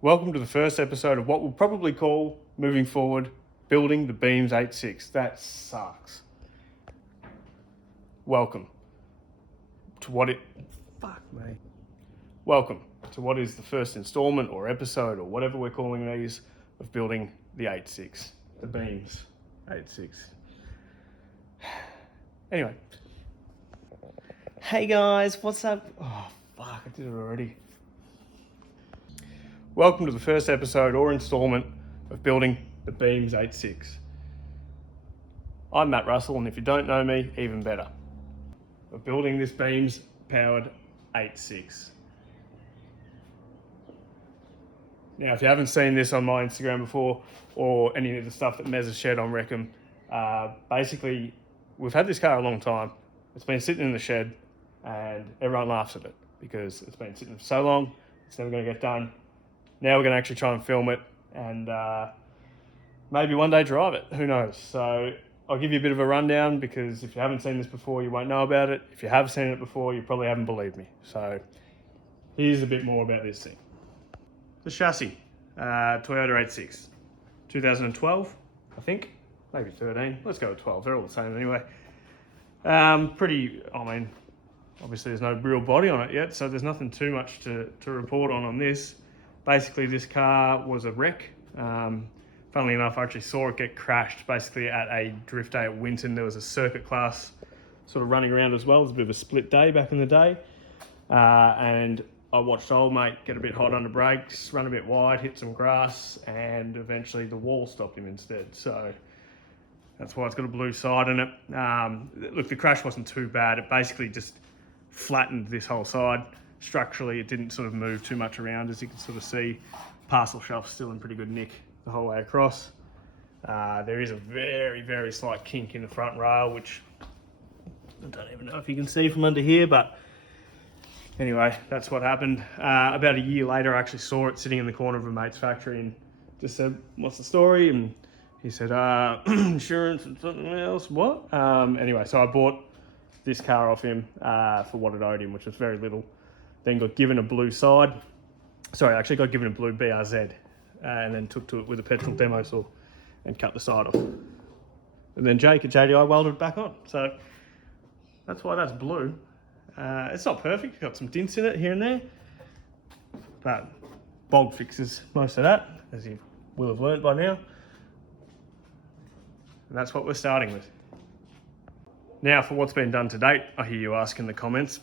Welcome to the first episode of what we'll probably call, moving forward, Building the Beams 8.6. That sucks. Welcome to what it... Fuck me. Welcome to what is the first installment or episode or whatever we're calling these of Building the 8.6. The Beams 8.6. Anyway. Hey guys, what's up? Oh, fuck, I did it already. Welcome to the first episode or installment of Building the Beams 8.6. I'm Matt Russell, and if you don't know me, even better. We're building this beams powered 8.6. Now, if you haven't seen this on my Instagram before, or any of the stuff that Mez has shared on Wreckham, basically, we've had this car a long time. It's been sitting in the shed, and everyone laughs at it because it's been sitting for so long, it's never going to get done. Now we're going to actually try and film it and maybe one day drive it. Who knows? So I'll give you a bit of a rundown because if you haven't seen this before, you won't know about it. If you have seen it before, you probably haven't believed me. So here's a bit more about this thing. The chassis, Toyota 8.6, 2012, I think. Maybe 13. Let's go with 12. They're all the same anyway. Obviously there's no real body on it yet, so there's nothing too much to report on this. Basically, this car was a wreck. Funnily enough, I actually saw it get crashed basically at a drift day at Winton. There was a circuit class sort of running around as well. It was a bit of a split day back in the day. And I watched old mate get a bit hot under brakes, run a bit wide, hit some grass, and eventually the wall stopped him instead. So that's why it's got a blue side in it. Look, the crash wasn't too bad. It basically just flattened this whole side. Structurally, it didn't sort of move too much around, as you can sort of see. Parcel shelf's still in pretty good nick the whole way across. There is a very, very slight kink in the front rail, which I don't even know if you can see from under here, but anyway, that's what happened. About a year later, I actually saw it sitting in the corner of a mate's factory and just said, "What's the story?" And he said, "Insurance and something else." What? Anyway, so I bought this car off him for what it owed him, which was very little. Then got given a blue side. Sorry, I actually got given a blue BRZ and then took to it with a petrol demo saw and cut the side off. And then Jake at JDI welded it back on. So that's why that's blue. It's not perfect, it's got some dints in it here and there, but Bog fixes most of that, as you will have learnt by now. And that's what we're starting with. Now for what's been done to date, I hear you ask in the comments.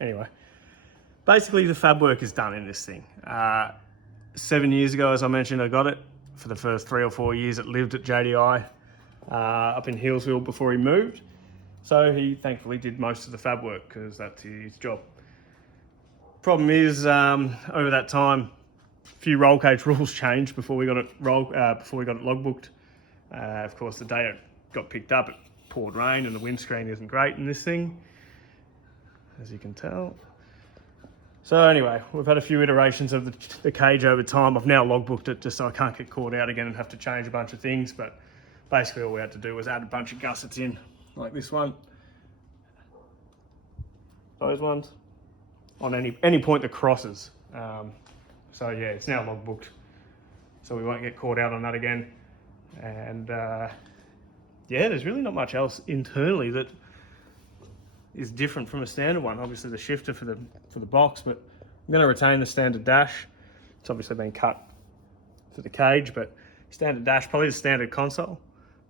Anyway. Basically, the fab work is done in this thing. 7 years ago, as I mentioned, I got it. For the first 3 or 4 years, it lived at JDI up in Healesville before he moved. So he thankfully did most of the fab work because that's his job. Problem is, over that time, a few roll cage rules changed before we got it logbooked. Of course, the day it got picked up, it poured rain and the windscreen isn't great in this thing, as you can tell. So anyway, we've had a few iterations of the cage over time. I've now logbooked it just so I can't get caught out again and have to change a bunch of things. But basically all we had to do was add a bunch of gussets in, like this one. Those ones. On any point that crosses. So yeah, it's now logbooked. So we won't get caught out on that again. And yeah, there's really not much else internally that is different from a standard one. Obviously the shifter for the box, but I'm going to retain the standard dash. It's obviously been cut for the cage, but standard dash, probably the standard console.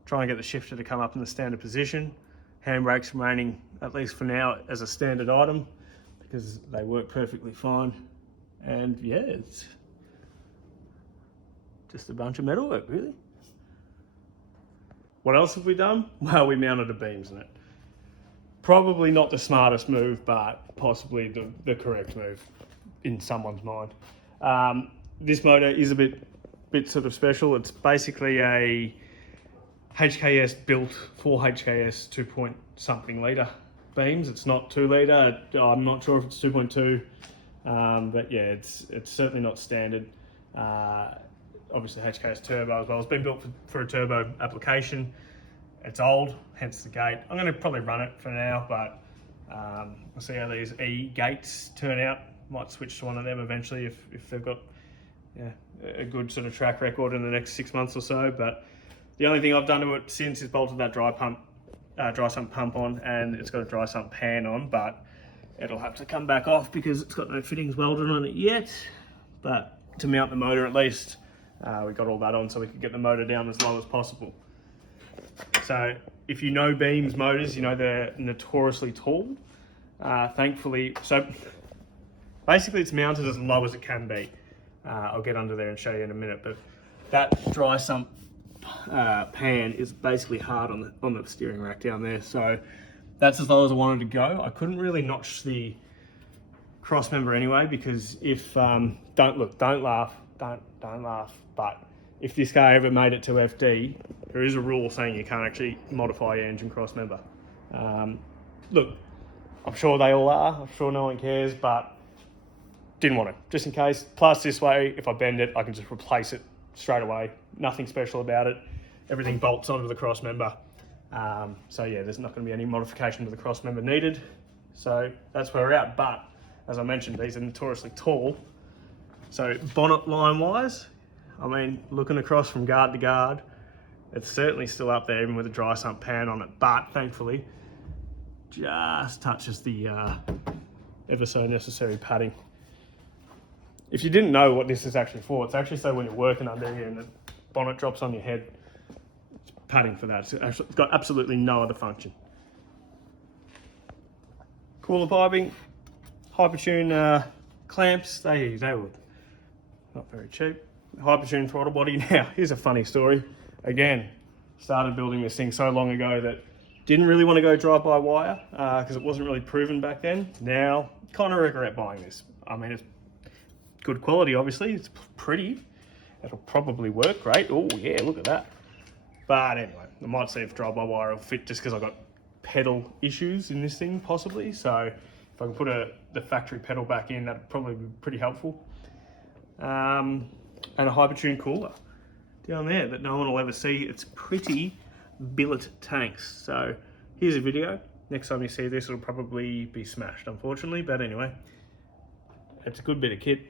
Try and get the shifter to come up in the standard position. Handbrakes remaining, at least for now, as a standard item because they work perfectly fine. And yeah, it's just a bunch of metalwork, really. What else have we done? Well, we mounted the beams in it. Probably not the smartest move, but possibly the correct move in someone's mind. This motor is a bit sort of special. It's basically a HKS built for HKS 2 something litre beams. It's not 2 litre. I'm not sure if it's 2.2, but yeah, it's certainly not standard. Obviously HKS turbo as well. It's been built for a turbo application. It's old, hence the gate. I'm going to probably run it for now, but we'll see how these E gates turn out. Might switch to one of them eventually if they've got a good sort of track record in the next 6 months or so. But the only thing I've done to it since is bolted that dry sump pump on, and it's got a dry sump pan on, but it'll have to come back off because it's got no fittings welded on it yet. But to mount the motor at least, we got all that on so we could get the motor down as low as possible. So if you know Beams motors, you know they're notoriously tall. Thankfully, so basically it's mounted as low as it can be. I'll get under there and show you in a minute, but that dry sump pan is basically hard on the steering rack down there. So that's as low as I wanted to go. I couldn't really notch the cross member anyway, because if, don't laugh, but if this car ever made it to FD, there is a rule saying you can't actually modify your engine cross member. Look, I'm sure they all are, I'm sure no one cares, but didn't want to, just in case. Plus this way, if I bend it, I can just replace it straight away. Nothing special about it. Everything bolts onto the cross member. So yeah, there's not going to be any modification to the cross member needed. So that's where we're at. But as I mentioned, these are notoriously tall. So bonnet line wise, I mean, looking across from guard to guard, it's certainly still up there even with a dry sump pan on it. But thankfully, just touches the ever so necessary padding. If you didn't know what this is actually for, it's actually so when you're working under here and the bonnet drops on your head, it's padding for that. It's got absolutely no other function. Cooler piping, Hypertune clamps, they were not very cheap. Hypertune throttle body. Now, here's a funny story. Again, started building this thing so long ago that didn't really want to go drive-by-wire because it wasn't really proven back then. Now, kind of regret buying this. I mean, it's good quality, obviously. It's pretty. It'll probably work great. Oh yeah, look at that. But anyway, I might see if drive-by-wire will fit just because I've got pedal issues in this thing, possibly. So if I can put the factory pedal back in, that'd probably be pretty helpful. And a Hypertune cooler down there that no one will ever see. It's pretty billet tanks. So here's a video. Next time you see this, it'll probably be smashed, unfortunately. But anyway, it's a good bit of kit.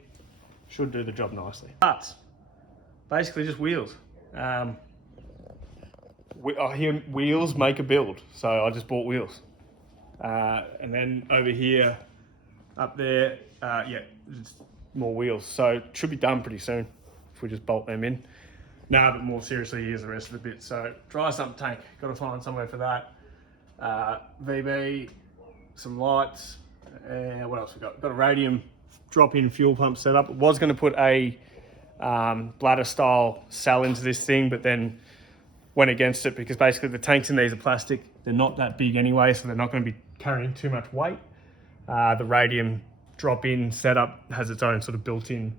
Should do the job nicely. But basically just wheels. I hear wheels make a build, so I just bought wheels. And then over here, up there, yeah, just more wheels. So it should be done pretty soon if we just bolt them in. No, but more seriously, here's the rest of the bit. So dry sump tank, got to find somewhere for that. VB, some lights, and what else we got? Got a radium drop-in fuel pump setup. Was going to put a bladder style cell into this thing, but then went against it because basically the tanks in these are plastic. They're not that big anyway, so they're not going to be carrying too much weight. The radium drop-in setup has its own sort of built-in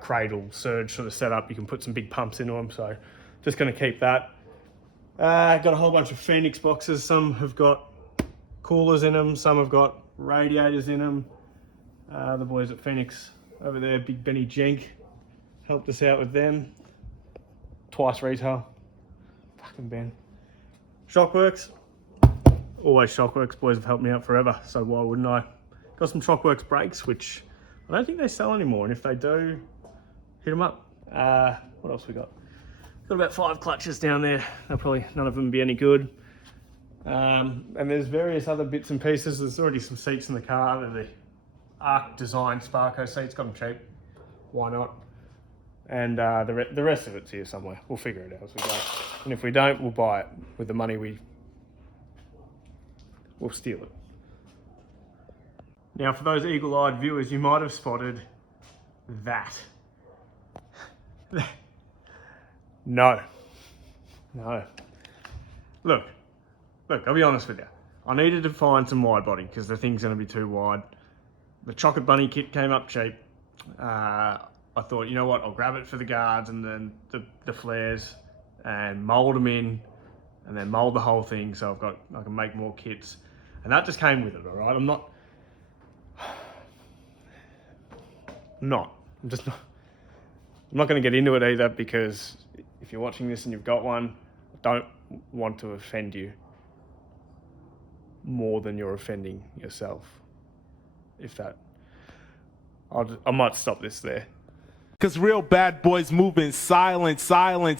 cradle surge sort of setup. You can put some big pumps into them, so just going to keep that. Got a whole bunch of Phoenix boxes. Some have got coolers in them, some have got radiators in them. The boys at Phoenix over there, Big Benny Jenk, helped us out with them. Twice retail. Fucking Ben. Shockworks. Always Shockworks. Boys have helped me out forever, so why wouldn't I? Got some Shockworks brakes, which I don't think they sell anymore, and if they do, hit them up. What else we got? Got about 5 clutches down there. They'll probably, none of them be any good. And there's various other bits and pieces. There's already some seats in the car. They're the Arc Design Sparco seats. Got them cheap. Why not? And the rest of it's here somewhere. We'll figure it out as we go. And if we don't, we'll buy it with the money we'll steal it. Now, for those eagle-eyed viewers, you might have spotted that. No. Look, I'll be honest with you. I needed to find some wide body because the thing's going to be too wide. The Chocolate Bunny kit came up cheap. I thought, you know what, I'll grab it for the guards and then the flares and mold them in and then mold the whole thing so I can make more kits. And that just came with it, all right? I'm not going to get into it either because if you're watching this and you've got one, I don't want to offend you more than you're offending yourself. I might stop this there. Cause real bad boys move in silence, silence.